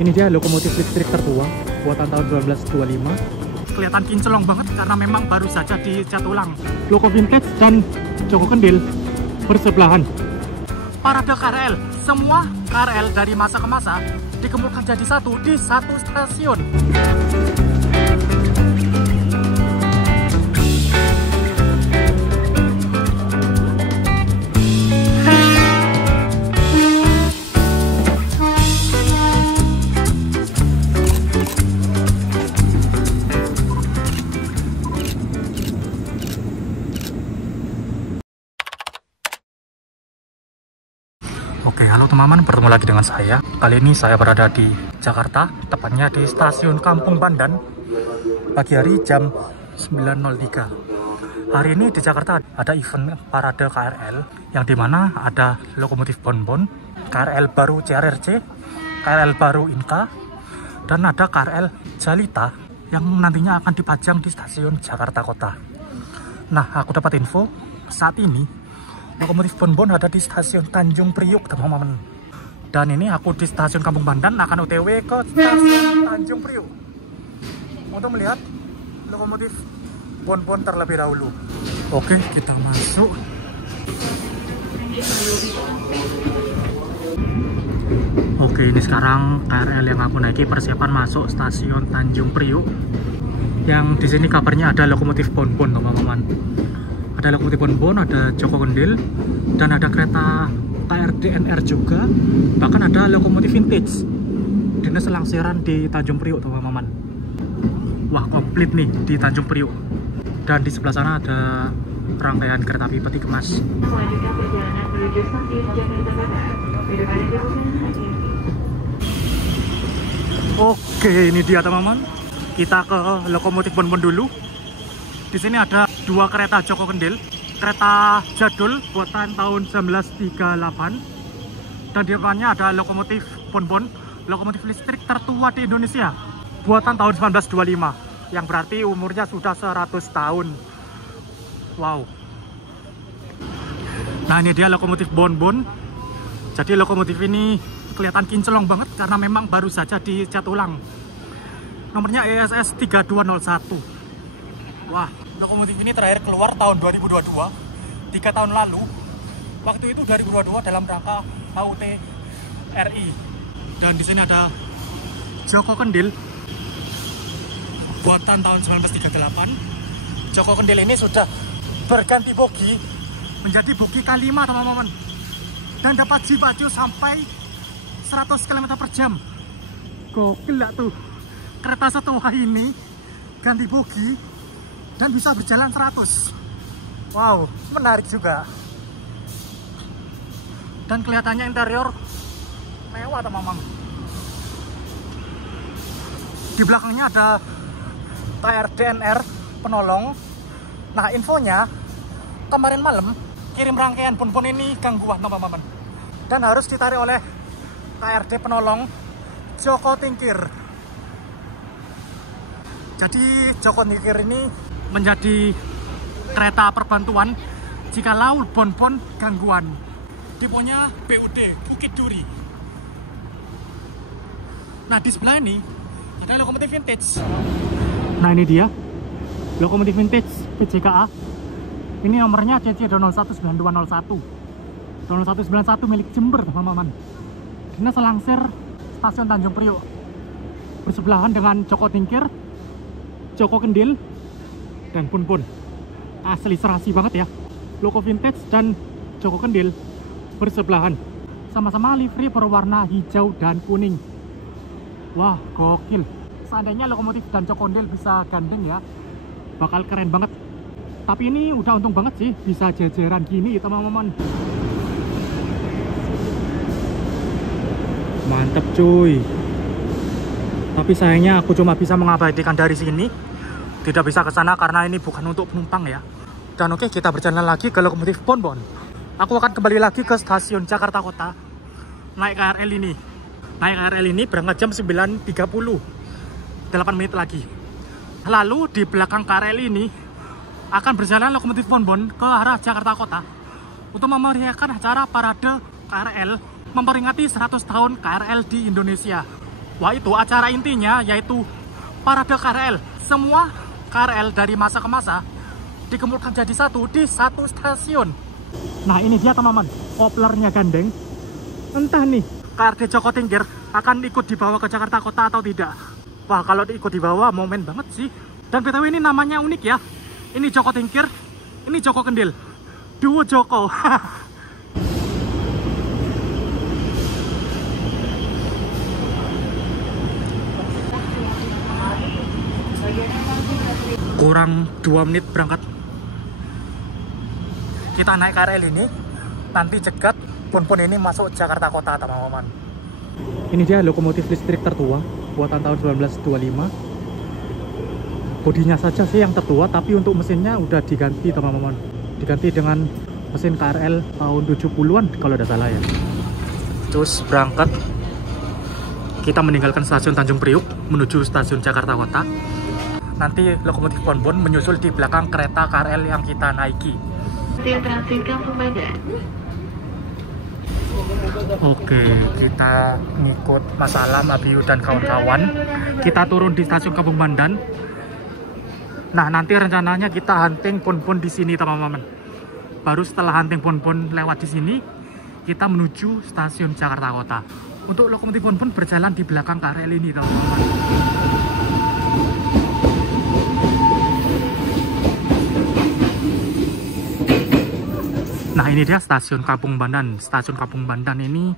Ini dia lokomotif listrik tertua buatan tahun 1925. Kelihatan kinclong banget karena memang baru saja dicat ulang. Loko vintage dan joko kendil bersebelahan. Parade KRL, semua KRL dari masa ke masa digempurkan jadi satu di satu stasiun. Oke, halo teman-teman, bertemu lagi dengan saya. Kali ini saya berada di Jakarta, tepatnya di stasiun Kampung Bandan. Pagi hari jam 9.03. Hari ini di Jakarta ada event parade KRL, yang dimana ada lokomotif Bonbon, KRL baru CRRC, KRL baru Inka, dan ada KRL Jalita yang nantinya akan dipajang di stasiun Jakarta Kota. Nah, aku dapat info saat ini lokomotif Bonbon ada di stasiun Tanjung Priuk, teman-teman. Dan ini aku di stasiun Kampung Bandan akan OTW ke stasiun Tanjung Priuk untuk melihat lokomotif Bonbon terlebih dahulu. Oke, kita masuk. Oke, ini sekarang KRL yang aku naiki persiapan masuk stasiun Tanjung Priuk. Yang di sini kabarnya ada lokomotif Bonbon, teman-teman. Ada lokomotif Bonbon, ada joko kendil, dan ada kereta KRDNR juga. Bahkan ada lokomotif vintage dinas selangseran di Tanjung Priuk, teman-teman. Wah, komplit nih di Tanjung Priuk. Dan di sebelah sana ada rangkaian kereta api peti kemas. Oke, ini dia teman-teman. Kita ke lokomotif Bonbon dulu. Di sini ada dua kereta joko kendil, kereta jadul buatan tahun 1938, dan di depannya ada lokomotif Bonbon, lokomotif listrik tertua di Indonesia, buatan tahun 1925, yang berarti umurnya sudah 100 tahun. Wow. Nah, ini dia lokomotif Bonbon. Jadi lokomotif ini kelihatan kinclong banget karena memang baru saja dicat ulang. Nomornya ESS 3201. Wah, lokomotif ini terakhir keluar tahun 2022, 3 tahun lalu. Waktu itu 2022 dalam rangka HUT RI. Dan di sini ada joko kendil buatan tahun 1938. Joko kendil ini sudah berganti bogi menjadi bogi K5, teman-teman. Dan dapat laju sampai 100 km per jam. Gokil gak tuh? Kereta setua ini ganti bogi dan bisa berjalan 100. Wow, menarik juga. Dan kelihatannya interior mewah, teman-teman. Di belakangnya ada KRDNR penolong. Nah, infonya kemarin malam kirim rangkaian Bonbon ini gangguan, teman-teman. Dan harus ditarik oleh KRD penolong Joko Tingkir. Jadi Joko Tingkir ini menjadi kereta perbantuan jika jikalau Bonbon gangguan. Tipenya BUD, Bukit Duri. Nah, di sebelah ini ada lokomotif vintage. Nah, ini dia lokomotif vintage PJKA. Ini nomornya CC 019201. 0191 milik Jember, teman-teman. Dinas Selangsir Stasiun Tanjung Priuk. Bersebelahan dengan Joko Tingkir, joko kendil, dan Bonbon. Asli serasi banget ya. Loko vintage dan joko kendil bersebelahan. Sama-sama livery berwarna hijau dan kuning. Wah, gokil. Seandainya lokomotif dan joko kendil bisa gandeng ya, bakal keren banget. Tapi ini udah untung banget sih bisa jejeran gini, teman-teman. Mantep cuy. Tapi sayangnya aku cuma bisa mengabadikan dari sini. Tidak bisa ke sana karena ini bukan untuk penumpang ya. Dan oke, kita berjalan lagi ke lokomotif Bonbon. Aku akan kembali lagi ke stasiun Jakarta Kota. Naik KRL ini. Naik KRL ini berangkat jam 9.30. 8 menit lagi. Lalu di belakang KRL ini akan berjalan lokomotif Bonbon ke arah Jakarta Kota untuk memeriahkan acara parade KRL memperingati 100 tahun KRL di Indonesia. Wah, itu acara intinya yaitu parade KRL. Semua KRL dari masa ke masa dikumpulkan jadi satu di satu stasiun. Nah, ini dia teman-teman, koplernya gandeng. Entah nih KRD Joko Tingkir akan ikut dibawa ke Jakarta Kota atau tidak. Wah, kalau ikut dibawa momen banget sih. Dan BTW ini namanya unik ya. Ini Joko Tingkir, ini Joko Kendil. Duo Joko. Kurang 2 menit berangkat. Kita naik KRL ini, nanti cegat pun ini masuk Jakarta Kota teman-teman. Ini dia lokomotif listrik tertua buatan tahun 1925. Bodinya saja sih yang tertua, tapi untuk mesinnya udah diganti teman-teman. Diganti dengan mesin KRL tahun 70-an kalau tidak salah ya. Terus berangkat. Kita meninggalkan stasiun Tanjung Priuk menuju stasiun Jakarta Kota. Nanti lokomotif Bonbon menyusul di belakang kereta KRL yang kita naiki. Oke, kita ngikut Mas Alam, Abiyu dan kawan-kawan. Kita turun di stasiun Kampung Bandan. Nah, nanti rencananya kita hunting Bonbon di sini, teman-teman. Baru setelah hunting Bonbon lewat di sini, kita menuju stasiun Jakarta Kota. Untuk lokomotif Bonbon berjalan di belakang KRL ini, teman-teman. Nah, ini dia stasiun Kampung Bandan. Stasiun Kampung Bandan ini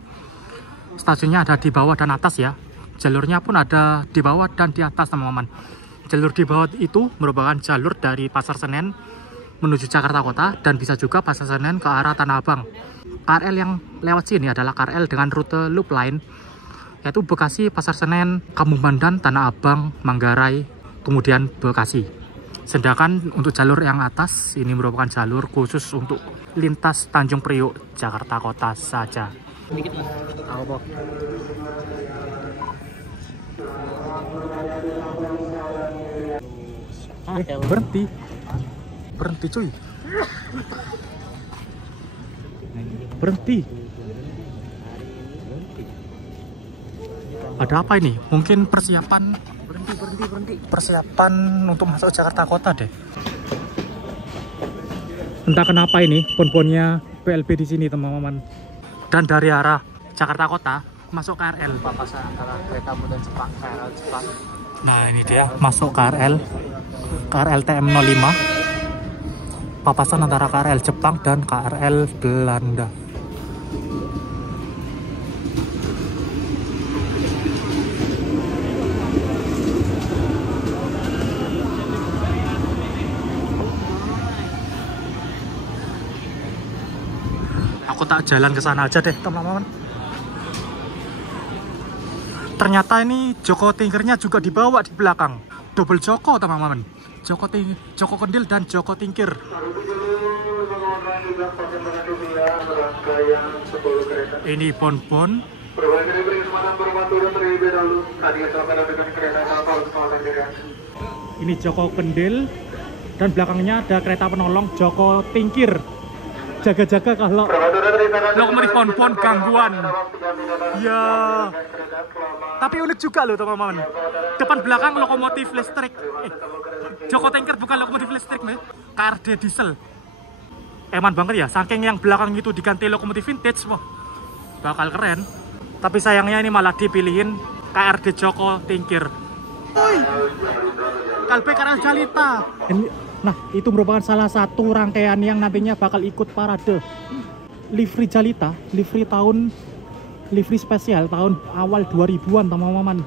stasiunnya ada di bawah dan atas ya. Jalurnya pun ada di bawah dan di atas, teman-teman. Jalur di bawah itu merupakan jalur dari Pasar Senen menuju Jakarta Kota dan bisa juga Pasar Senen ke arah Tanah Abang. KRL yang lewat sini adalah KRL dengan rute loop line, yaitu Bekasi, Pasar Senen, Kampung Bandan, Tanah Abang, Manggarai, kemudian Bekasi. Sedangkan untuk jalur yang atas ini merupakan jalur khusus untuk lintas Tanjung Priuk, Jakarta Kota saja. Dikit mas. Apa? Berhenti. Berhenti cuy. Berhenti. Ada apa ini? Mungkin persiapan. Berhenti. Persiapan untuk masuk Jakarta Kota deh. Entah kenapa ini ponponnya PLB di sini, teman-teman. Dan dari arah Jakarta Kota masuk KRL. Papasan antara kereta dan Jepang, KRL Jepang. Nah, ini dia masuk KRL TM 05. Papasan antara KRL Jepang dan KRL Belanda. Aku tak jalan ke sana aja deh, teman-teman. Ternyata ini Joko Tingkirnya juga dibawa di belakang. Double Joko, teman-teman. Joko Kendil dan Joko Tingkir. Ini Bonbon. Ini Joko Kendil dan belakangnya ada kereta penolong Joko Tingkir. Jaga-jaga kalau lokomotif Bonbon gangguan. Ya. Tapi unik juga loh, teman-teman. Depan belakang lokomotif listrik. Joko Tingkir bukan lokomotif listrik, nih. KRD diesel. Eman banget ya, saking yang belakang itu diganti lokomotif vintage, wah, bakal keren. Tapi sayangnya ini malah dipilihin KRD Joko Tingkir. Woi, Kalbe KRL Jalita. Nah, itu merupakan salah satu rangkaian yang nantinya bakal ikut parade livery Jalita, livery spesial tahun awal 2000-an, teman-teman.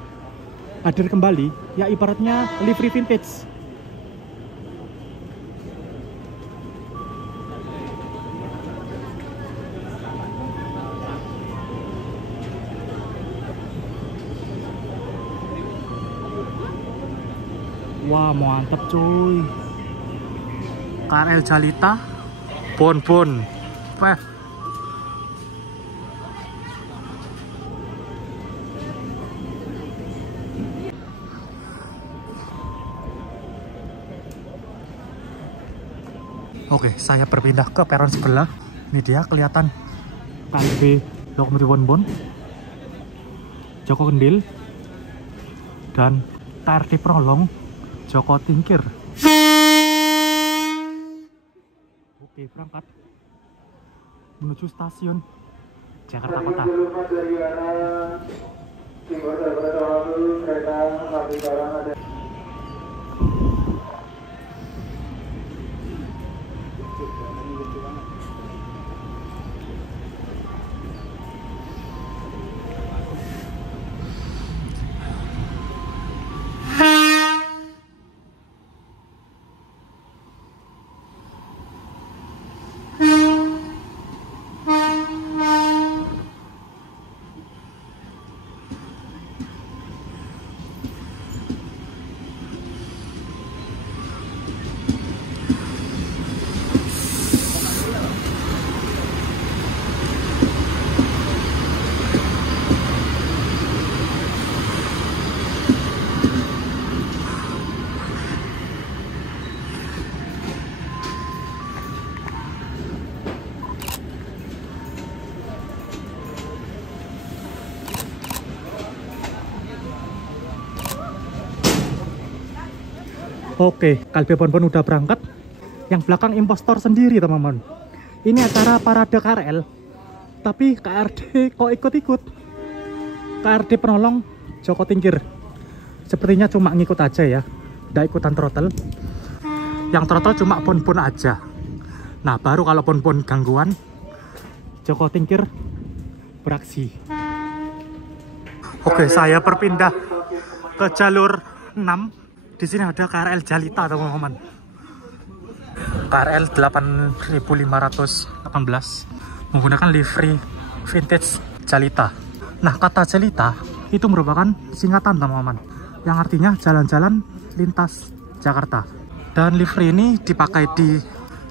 Hadir kembali, ya ibaratnya livery vintage. Wah, mantap cuy. KRL Jalita, Bonbon. Wah. Oke, saya berpindah ke peron sebelah. Ini dia kelihatan KLB lokomotif Bonbon, Joko Kendil, dan KRD Prolong Joko Tingkir. Oke, berangkat menuju stasiun Jakarta Kota. Oke, Kalbe Bonbon udah berangkat. Yang belakang impostor sendiri, teman-teman. Ini acara parade KRL, tapi KRD kok ikut-ikut. KRD Penolong Joko Tingkir. Sepertinya cuma ngikut aja ya, nggak ikutan throttle. Yang throttle cuma Bonbon aja. Nah, baru kalau Bonbon gangguan, Joko Tingkir beraksi. Oke, saya berpindah ke jalur 6. Di sini ada KRL Jalita, teman-teman. KRL 8518 menggunakan livery vintage Jalita. Nah, kata Jalita itu merupakan singkatan, teman-teman, yang artinya jalan-jalan lintas Jakarta. Dan livery ini dipakai di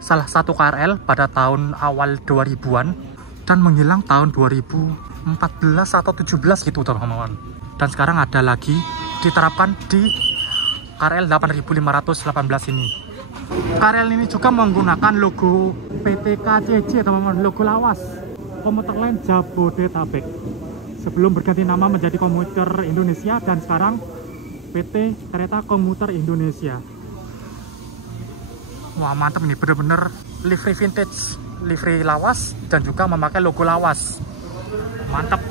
salah satu KRL pada tahun awal 2000-an dan menghilang tahun 2014 atau 17 gitu, teman-teman. Dan sekarang ada lagi diterapkan di KRL 8518 ini. KRL ini juga menggunakan logo PT KCJ, teman-teman, logo lawas komuter lain Jabodetabek. Sebelum berganti nama menjadi Komuter Indonesia dan sekarang PT Kereta Komuter Indonesia. Wah, mantap nih, bener-bener livery vintage, livery lawas dan juga memakai logo lawas. Mantap.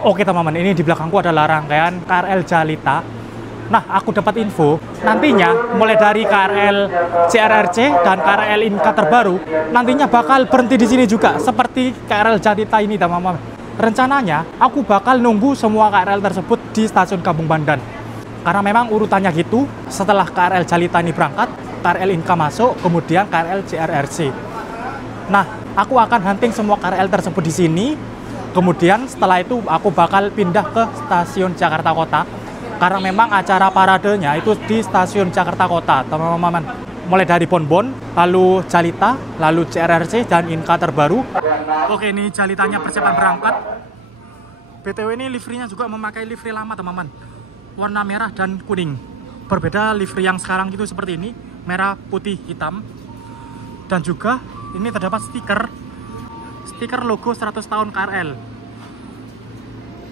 Oke, teman-teman, ini di belakangku adalah rangkaian KRL Jalita. Nah, aku dapat info, nantinya mulai dari KRL CRRC dan KRL Inka terbaru, nantinya bakal berhenti di sini juga, seperti KRL Jalita ini, teman-teman. Rencananya, aku bakal nunggu semua KRL tersebut di stasiun Kampung Bandan. Karena memang urutannya gitu, setelah KRL Jalita ini berangkat, KRL Inka masuk, kemudian KRL CRRC. Nah, aku akan hunting semua KRL tersebut di sini, kemudian setelah itu aku bakal pindah ke stasiun Jakarta Kota. Karena memang acara paradenya itu di stasiun Jakarta Kota, teman-teman. Mulai dari Bonbon, lalu Jalita, lalu CRRC, dan Inka terbaru. Oke, ini Jalitanya persiapan berangkat. BTW ini liverynya juga memakai livery lama, teman-teman. Warna merah dan kuning. Berbeda livery yang sekarang itu seperti ini, merah, putih, hitam. Dan juga ini terdapat stiker logo 100 tahun KRL.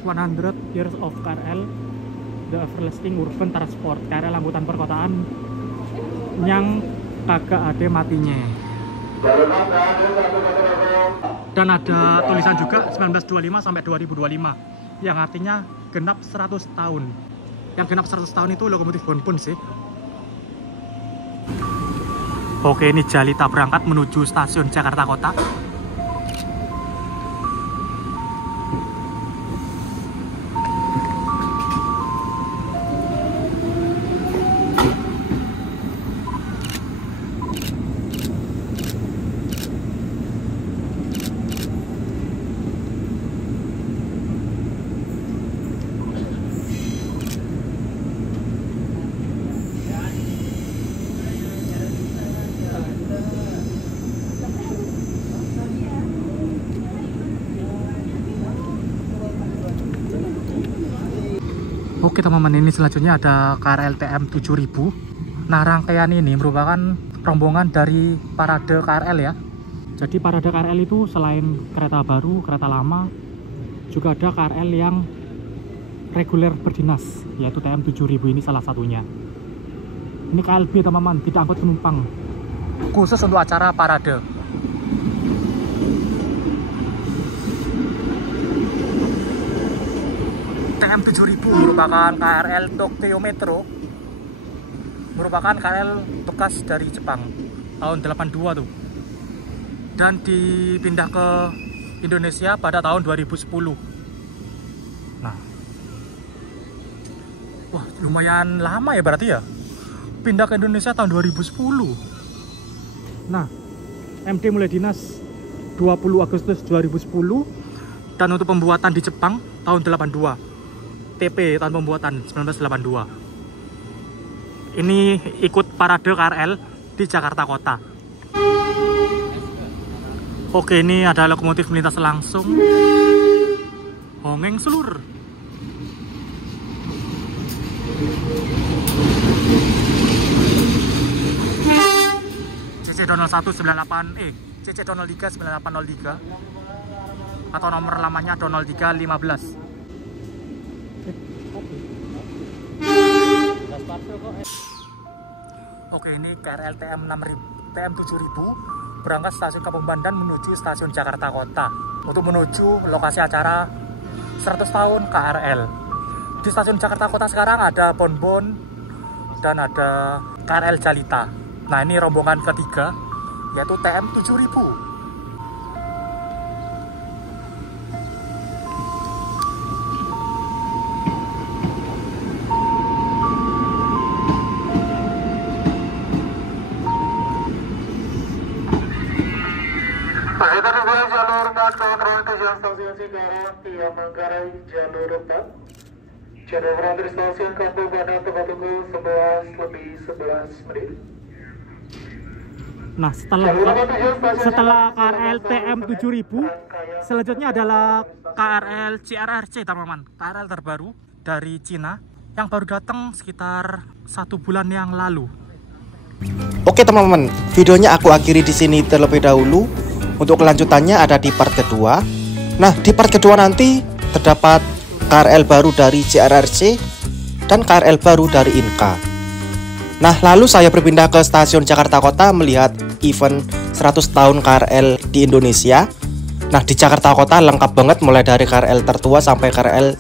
100 Years of KRL. The Everlasting Urban Transport, KRL angkutan perkotaan yang kagak ada matinya. Dan ada tulisan juga 1925 sampai 2025 yang artinya genap 100 tahun. Yang genap 100 tahun itu lokomotif Bonbon sih. Oke, ini Jalita berangkat menuju stasiun Jakarta Kota. Oke, teman-teman, ini selanjutnya ada KRL TM 7000. Nah, rangkaian ini merupakan rombongan dari parade KRL ya. Jadi parade KRL itu selain kereta baru, kereta lama, juga ada KRL yang reguler berdinas, yaitu TM 7000 ini salah satunya. Ini KLB teman-teman, tidak angkut penumpang, khusus untuk acara parade. TM 7000 merupakan KRL Tokyo Metro, merupakan KRL bekas dari Jepang tahun 82 tuh, dan dipindah ke Indonesia pada tahun 2010. Nah, wah lumayan lama ya berarti ya, pindah ke Indonesia tahun 2010. Nah, MD mulai dinas 20 Agustus 2010, dan untuk pembuatan di Jepang tahun 82. TP tahun pembuatan 1982. Ini ikut parade KRL di Jakarta Kota. Oke, ini ada lokomotif melintas langsung. Hongeng Sulur. CC20198E, CC2039803, atau nomor lamanya 20315. Oke, ini KRL TM 7000 berangkat stasiun Kampung Bandan menuju stasiun Jakarta Kota untuk menuju lokasi acara 100 tahun KRL. Di stasiun Jakarta Kota sekarang ada Bonbon dan ada KRL Jalita. Nah, ini rombongan ketiga, yaitu TM 7000. jalur 4 kawan-kawan tujuan stasiun Cikarang yang menggarai jalur 4. Jalur berada di stasiun Kampung Bandan tepat pukul 11:11 menit. Nah, setelah KRL TM 7000, selanjutnya adalah KRL CRRC teman-teman, KRL terbaru dari Cina yang baru datang sekitar 1 bulan yang lalu. Oke teman-teman, videonya aku akhiri di sini terlebih dahulu. Untuk kelanjutannya ada di part kedua. Nah, di part kedua nanti terdapat KRL baru dari CRRC dan KRL baru dari Inka. Nah, lalu saya berpindah ke stasiun Jakarta Kota melihat event 100 tahun KRL di Indonesia. Nah, di Jakarta Kota lengkap banget mulai dari KRL tertua sampai KRL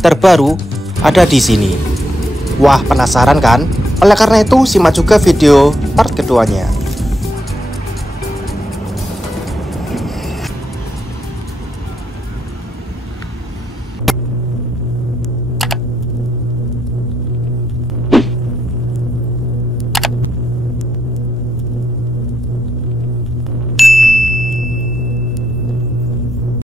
terbaru ada di sini. Wah, penasaran kan? Oleh karena itu, simak juga video part keduanya.